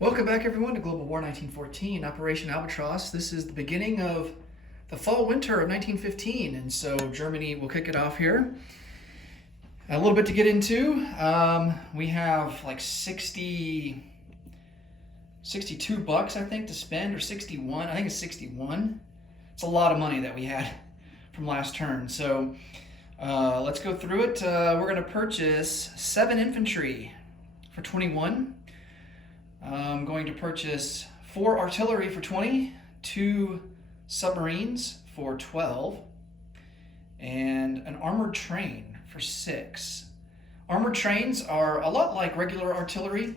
Welcome back, everyone, to Global War 1914, Operation Albatross. This is the beginning of the fall-winter of 1915, and so Germany will kick it off here. A little bit to get into. We have like 62 bucks, I think, to spend, or 61. I think it's 61. It's a lot of money that we had from last turn. So let's go through it. We're going to purchase 7 infantry for 21. I'm going to purchase 4 artillery for 20, 2 submarines for 12, and an armored train for 6. Armored trains are a lot like regular artillery.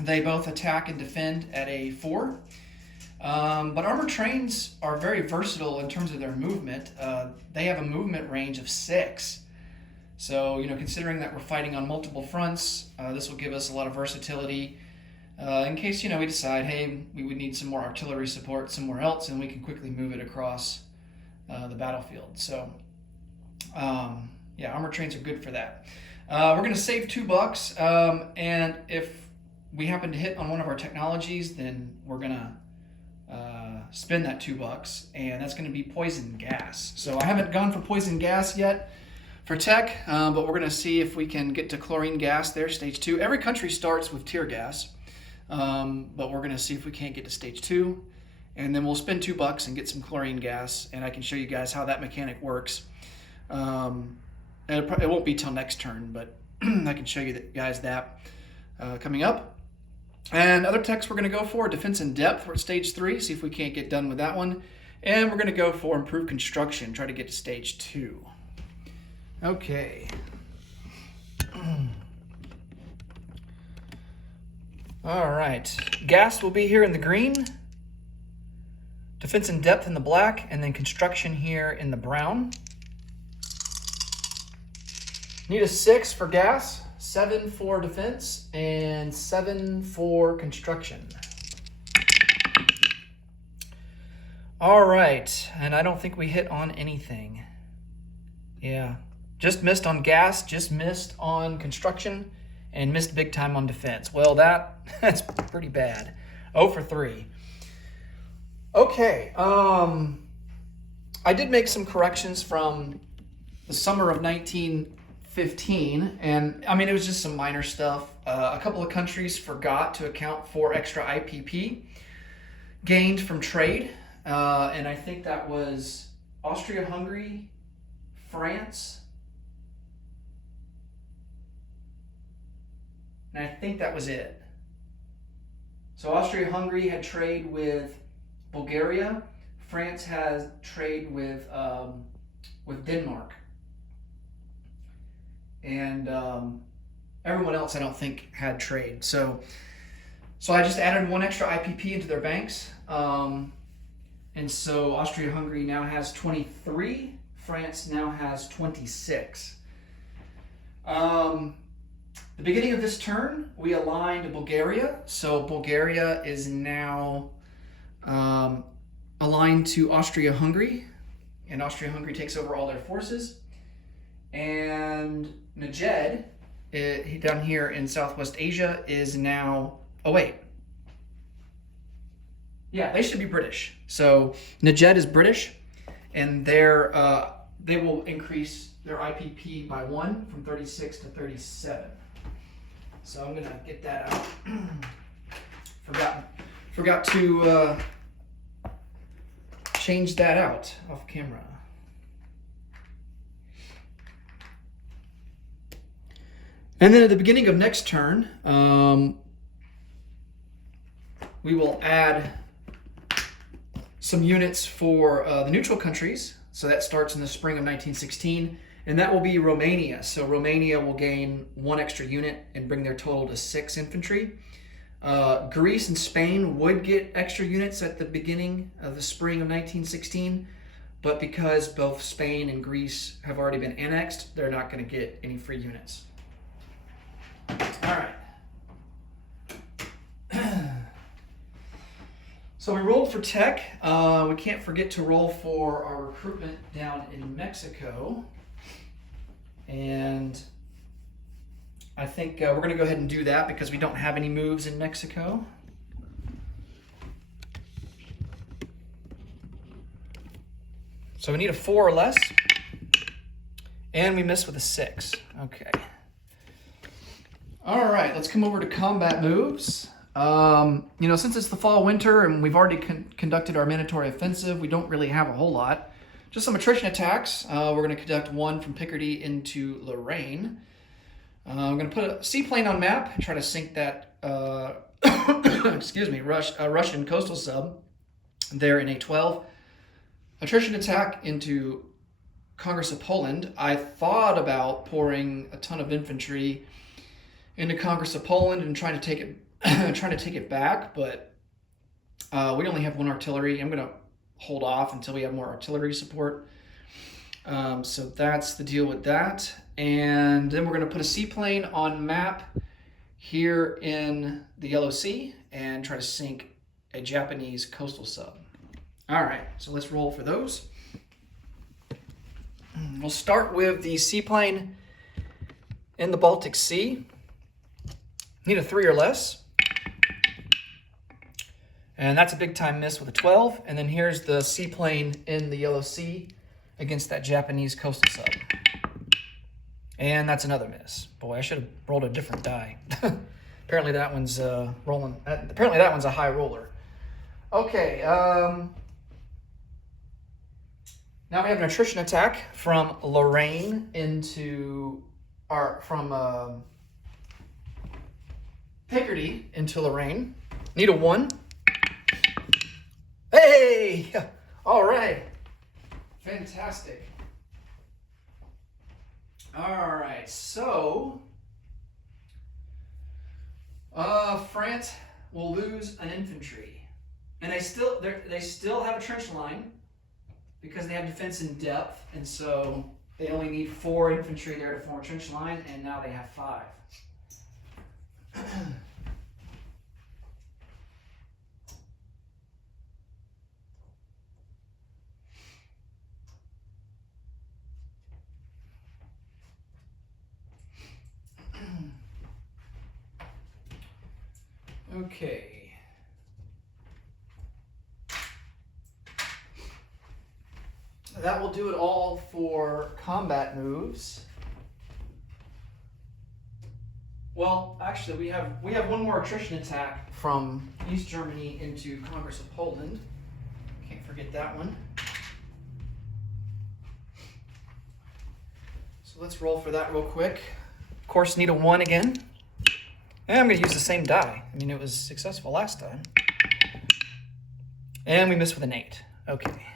They both attack and defend at a 4. But armored trains are very versatile in terms of their movement. They have a movement range of 6. So, considering that we're fighting on multiple fronts, this will give us a lot of versatility. In case, we decide, hey, we would need some more artillery support somewhere else, and we can quickly move it across the battlefield. So, armored trains are good for that. We're going to save 2 bucks, and if we happen to hit on one of our technologies, then we're going to spend that 2 bucks, and that's going to be poison gas. So I haven't gone for poison gas yet for tech, but we're going to see if we can get to chlorine gas there, stage 2. Every country starts with tear gas. But we're going to see if we can't get to stage 2, and then we'll spend 2 bucks and get some chlorine gas, and I can show you guys how that mechanic works. And it won't be till next turn, but I can show you guys that coming up. And other techs we're going to go for defense in depth. We're at stage 3, see if we can't get done with that one. And we're going to go for improved construction, try to get to stage 2. Okay. All right, gas will be here in the green, defense in depth in the black, and then construction here in the brown. Need a 6 for gas, 7 for defense, and 7 for construction. All right, and I don't think we hit on anything. Yeah, just missed on gas, just missed on construction, and missed big time on defense. Well, that's pretty bad. 0 for 3. Okay, I did make some corrections from the summer of 1915, and it was just some minor stuff. A couple of countries forgot to account for extra IPP gained from trade, and I think that was Austria-Hungary, France, and I think that was it. So Austria-Hungary had trade with Bulgaria. France has trade with Denmark. And everyone else I don't think had trade. So I just added 1 extra IPP into their banks. And so Austria-Hungary now has 23. France now has 26. The beginning of this turn, we aligned Bulgaria. So Bulgaria is now aligned to Austria-Hungary, and Austria-Hungary takes over all their forces. And Najd, down here in Southwest Asia, is now... Oh, wait. Yeah, they should be British. So Najd is British, and they will increase their IPP by 1 from 36 to 37. So I'm gonna get that out. Forgot to change that out off camera. And then at the beginning of next turn, we will add some units for the neutral countries. So that starts in the spring of 1916. And that will be Romania. So Romania will gain 1 extra unit and bring their total to 6 infantry. Greece and Spain would get extra units at the beginning of the spring of 1916, but because both Spain and Greece have already been annexed, they're not going to get any free units. All right. So we rolled for tech. We can't forget to roll for our recruitment down in Mexico. And I think we're going to go ahead and do that because we don't have any moves in Mexico. So we need a 4 or less. And we miss with a 6. Okay. All right, let's come over to combat moves. Since it's the fall winter and we've already conducted our mandatory offensive, we don't really have a whole lot. Just some attrition attacks. We're going to conduct one from Picardy into Lorraine. I'm going to put a seaplane on map and try to sink that Russian coastal sub there in A12. Attrition attack into Congress of Poland. I thought about pouring a ton of infantry into Congress of Poland and trying to take it back, but we only have 1 artillery. I'm going to hold off until we have more artillery support. So that's the deal with that. And then we're going to put a seaplane on map here in the Yellow Sea and try to sink a Japanese coastal sub. All right, so let's roll for those. We'll start with the seaplane in the Baltic Sea. Need a 3 or less. And that's a big time miss with a 12. And then here's the seaplane in the Yellow Sea against that Japanese coastal sub. And that's another miss. Boy, I should have rolled a different die. Apparently that one's rolling. Apparently that one's a high roller. Okay. Now we have an attrition attack from Lorraine from Picardy into Lorraine. Need a 1. Hey! All right. Fantastic. All right, so France will lose an infantry, and they still have a trench line because they have defense in depth, and so they only need 4 infantry there to form a trench line, and now they have 5. Okay. That will do it all for combat moves. Well, actually, we have 1 more attrition attack from East Germany into Congress of Poland. Can't forget that one. So let's roll for that real quick. Of course, need a 1 again. And I'm going to use the same die. I mean, it was successful last time. And we missed with an 8. Okay.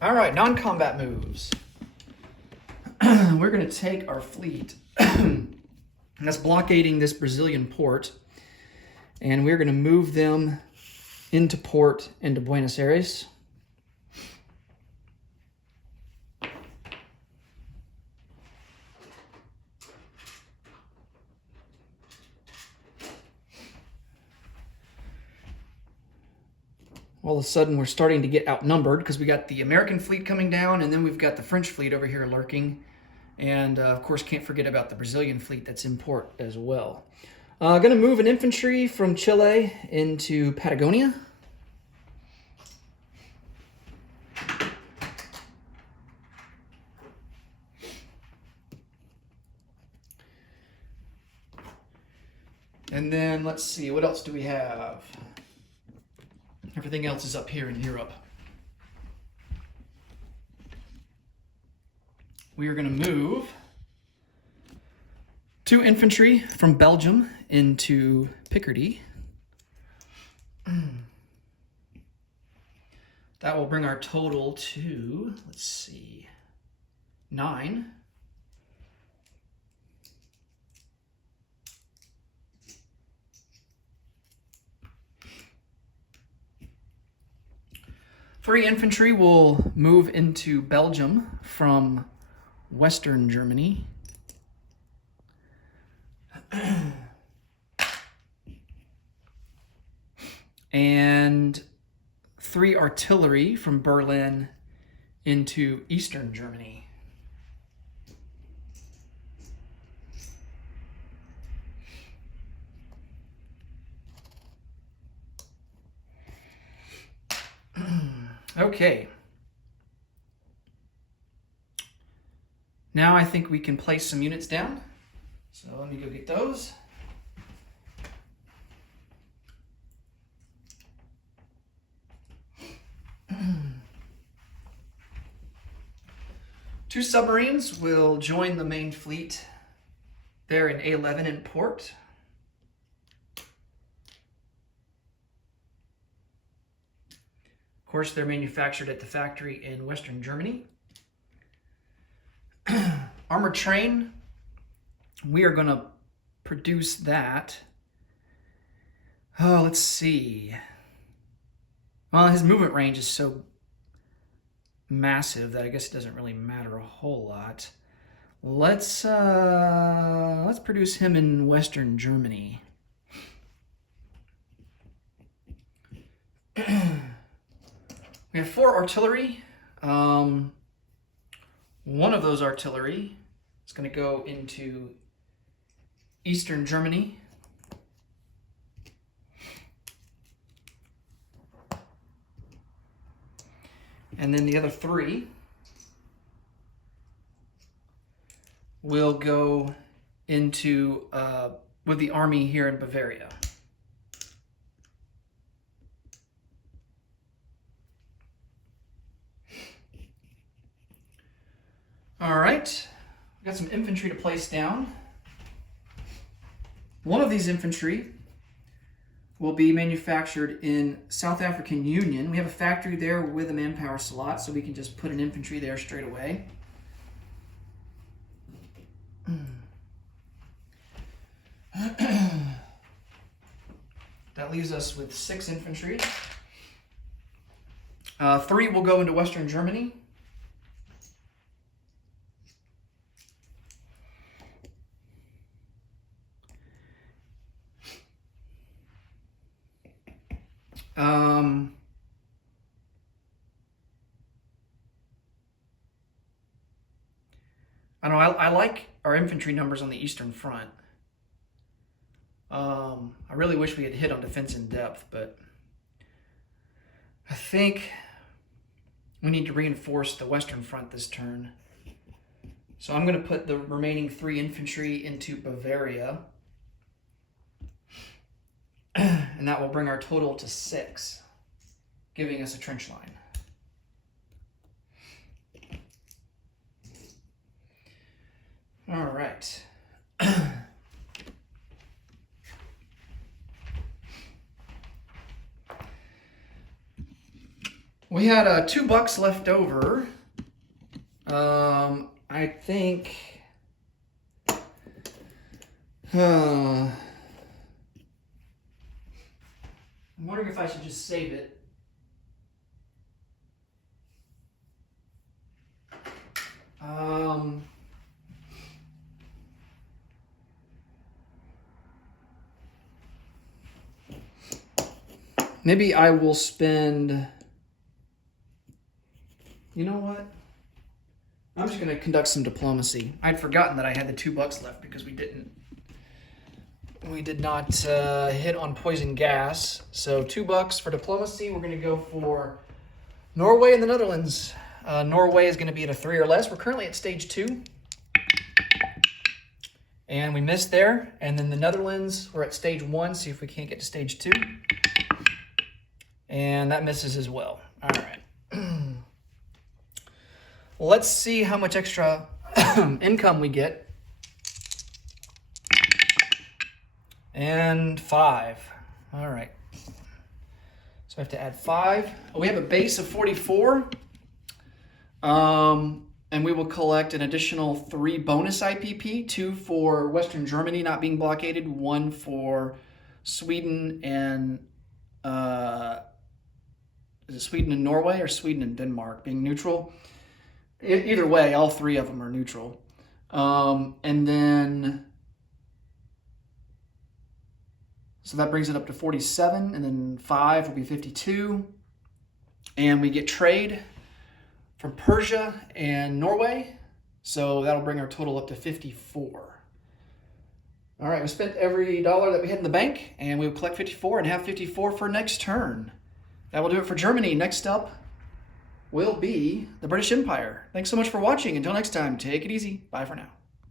All right, non-combat moves. We're going to take our fleet that's blockading this Brazilian port, and we're going to move them into port into Buenos Aires. All of a sudden, we're starting to get outnumbered because we got the American fleet coming down, and then we've got the French fleet over here lurking. And, of course, can't forget about the Brazilian fleet that's in port as well. Going to move an infantry from Chile into Patagonia. And then, let's see, what else do we have? Everything else is up here in Europe. We are going to move 2 infantry from Belgium into Picardy. That will bring our total to, let's see, 9. Three infantry will move into Belgium from Western Germany. And 3 artillery from Berlin into Eastern Germany. Okay. Now I think we can place some units down. So let me go get those. Two submarines will join the main fleet there in A11 in port. Of course, they're manufactured at the factory in Western Germany. Armored train, we are going to produce that. Oh, let's see. Well, his movement range is so massive that I guess it doesn't really matter a whole lot. Let's produce him in Western Germany. We have 4 artillery. One of those artillery is going to go into Eastern Germany. And then the other 3 will go into with the army here in Bavaria. All right, we've got some infantry to place down. One of these infantry will be manufactured in South African Union. We have a factory there with a manpower slot, so we can just put an infantry there straight away. That leaves us with 6 infantry. 3 will go into Western Germany. I don't know, I like our infantry numbers on the Eastern Front. I really wish we had hit on defense in depth, but I think we need to reinforce the Western Front this turn. So I'm going to put the remaining 3 infantry into Bavaria. And that will bring our total to 6, giving us a trench line. All right. We had $2 left over. I think. I'm wondering if I should just save it. Maybe I will spend. You know what? I'm just going to conduct some diplomacy. I'd forgotten that I had the $2 left because we did not hit on poison gas. So $2 for diplomacy. We're going to go for Norway and the Netherlands. Norway is going to be at a 3 or less. We're currently at stage 2. And we missed there. And then the Netherlands, we're at stage 1. See if we can't get to stage 2. And that misses as well. All right. Let's see how much extra income we get. And 5. All right. So I have to add 5. We have a base of 44. And we will collect an additional 3 bonus IPP, 2 for Western Germany not being blockaded, 1 for Sweden and is it Sweden and Norway or Sweden and Denmark being neutral? Either way, all 3 of them are neutral. And then, so that brings it up to 47, and then 5 will be 52. And we get trade from Persia and Norway, so that'll bring our total up to 54. All right, we spent every dollar that we had in the bank, and we will collect 54 and have 54 for next turn. That will do it for Germany. Next up, will be the British Empire. Thanks so much for watching. Until next time, take it easy. Bye for now.